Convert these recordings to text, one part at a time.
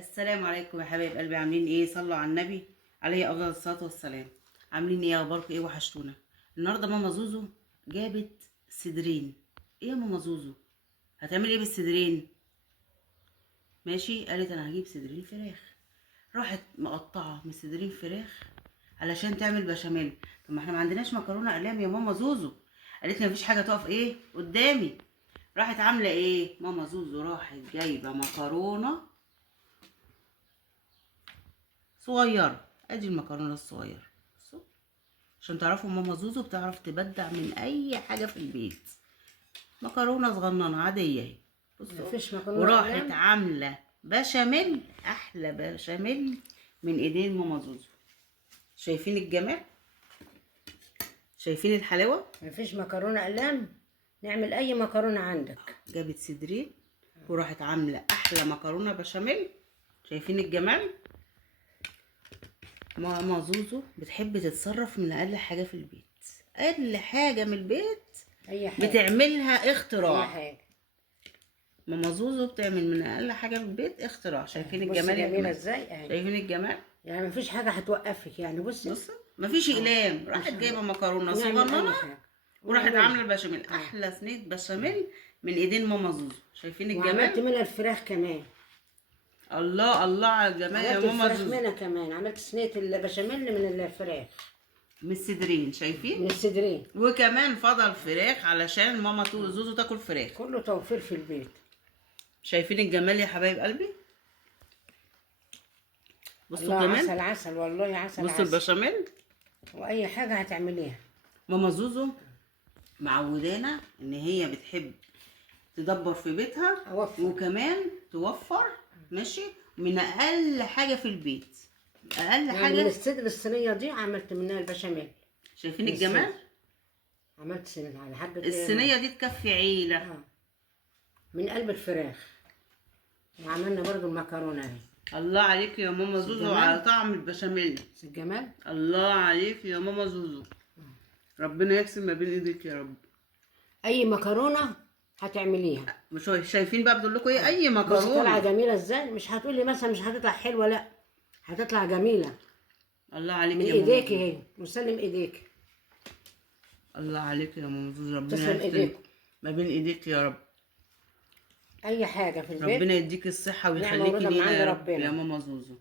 السلام عليكم يا حبايب قلبي، عاملين ايه؟ صلوا على النبي عليه افضل الصلاه والسلام. عاملين ايه؟ اخباركم ايه؟ وحشتونا. النهارده ماما زوزو جابت صدرين. ايه يا ماما زوزو؟ هتعملي ايه بالصدرين؟ ماشي، قالت انا هجيب صدرين فراخ. راحت مقطعه من صدرين فراخ علشان تعمل بشاميل. طب ما احنا ما عندناش مكرونه اقلام يا ماما زوزو. قالت لي مفيش حاجه تقف ايه قدامي. راحت عامله ايه ماما زوزو؟ راحت جايبه مكرونه صغيرة. ادي المكرونة الصغيرة. بصوا عشان تعرفوا ماما زوزو بتعرف تبدع من اي حاجة في البيت. مكرونة صغننة عادية اهي. بصوا مفيش مكرونه وراحت اقلام. عاملة بشاميل، احلى بشاميل من ايدين ماما زوزو. شايفين الجمال؟ شايفين الحلاوة؟ مفيش مكرونه اقلام. نعمل اي مكرونه عندك. جابت صدرين وراحت عاملة احلى مكرونة بشاميل. شايفين الجمال؟ ماما زوزو بتحب تتصرف من اقل حاجة في البيت. اقل حاجة من البيت اي حاجه. بتعملها اي اختراع. حاجه. ماما زوزو بتعمل من اقل حاجه في البيت اختراع. شايفين بصي الجمال يا جميله جماعه؟ ازاي اهي. شايفين الجمال؟ يعني مفيش حاجه هتوقفك، يعني بصي. بص مفيش اقلام. راحت جايبه مكرونه نعمل اي صغننه حاجه. وراحت ونعملها. عامله البشاميل. احلى صينيه بشاميل من ايدين ماما زوزو. شايفين وعملت الجمال؟ منها الفراخ كمان. الله الله على الجمال يا عملت ماما الفراخ زوزو. منها كمان، عملت صينيه البشاميل من الفراخ. من الصدرين شايفين؟ من الصدرين. وكمان فضل فراخ علشان ماما زوزو تاكل فراخ. كله توفير في البيت. شايفين الجمال يا حبايب قلبي؟ بصوا الله، كمان. عسل عسل والله، عسل بصوا عسل. البشاميل. واي حاجه هتعمليها. ماما زوزو معودانا ان هي بتحب تدبر في بيتها أوفر. وكمان توفر. ماشي، من اقل حاجه في البيت. اقل يعني من حاجه. الصدر الصينيه دي عملت منها البشاميل. شايفين الجمال؟ عملت صينيه على حد الصينيه دي تكفي عيله. من قلب الفراخ. وعملنا برضو المكرونه اهي. الله عليك يا ماما زوزو الجمال. على طعم البشاميل. الجمال. الله عليك يا ماما زوزو. ربنا يكسب ما بين ايديك يا رب. اي مكرونه هتعمليها. مش شايفين بقى؟ بقول لكم ايه، اي بس طالعه مكرونه. جميله ازاي. مش هتقولي مثلا مش هتطلع حلوه، لا. هتطلع جميله. الله عليك من يا ماما ايديك زوزو. اهي، وسلم ايديك. الله عليك يا ماما زوزو. ربنا تسلم يكسب ايديكم. ما بين ايديك يا رب. اي حاجه في البيت. ربنا يديك الصحة نعمة ويخليكي ورضا من لينا عند يا رب ربنا. يا ماما زوزو.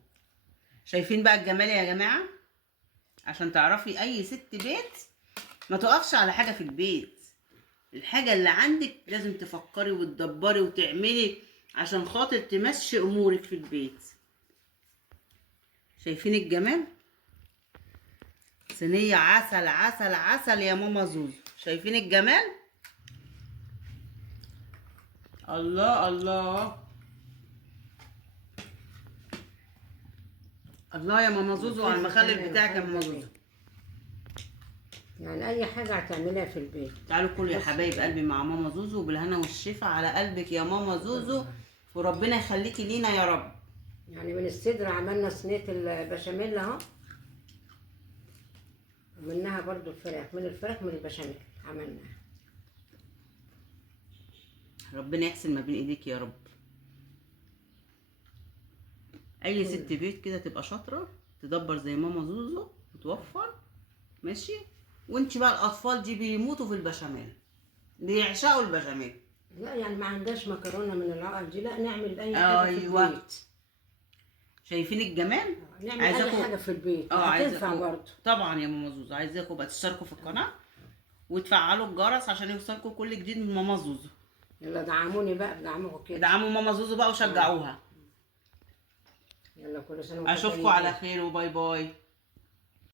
شايفين بقى الجمال يا جماعة؟ عشان تعرفي أي ست بيت ما تقفش على حاجة في البيت. الحاجة اللي عندك لازم تفكري وتدبري وتعملي عشان خاطر تمشي أمورك في البيت. شايفين الجمال؟ صينية عسل عسل عسل يا ماما زوزو. شايفين الجمال؟ الله الله الله يا ماما زوزو على المخلل بتاعك يا ماما زوزو. يعني اي حاجه هتعمليها في البيت. تعالوا كلوا يا حبايب قلبي مع ماما زوزو، بالهنا والشفا على قلبك يا ماما زوزو، وربنا يخليكي لينا يا رب. يعني من الصدر عملنا صينيه البشاميل اهو. ومنها برضو الفراخ، من الفراخ من البشاميل عملناها. ربنا يحسن ما بين ايديك يا رب. اي ست بيت كده تبقى شاطره تدبر زي ماما زوزو وتوفر. ماشي. وانت بقى الاطفال دي بيموتوا في البشاميل، بيعشقوا البشاميل. لا يعني ما عندهاش مكرونه من العقل دي، لا نعمل اي حاجه في ايوه. البيت. شايفين الجمال؟ نعمل اي حاجه في البيت هتنفع عايزاكم برضه. طبعا يا ماما زوزو. عايزاكم بقى تشتركوا في القناه وتفعلوا الجرس عشان يوصلكم كل جديد من ماما زوزو. يلا دعموني بقى، دعموكوا كده. ادعموا ماما زوزو بقى وشجعوها. يلا كل سنه وانتم اشوفكم طيبين. على خير وباي باي.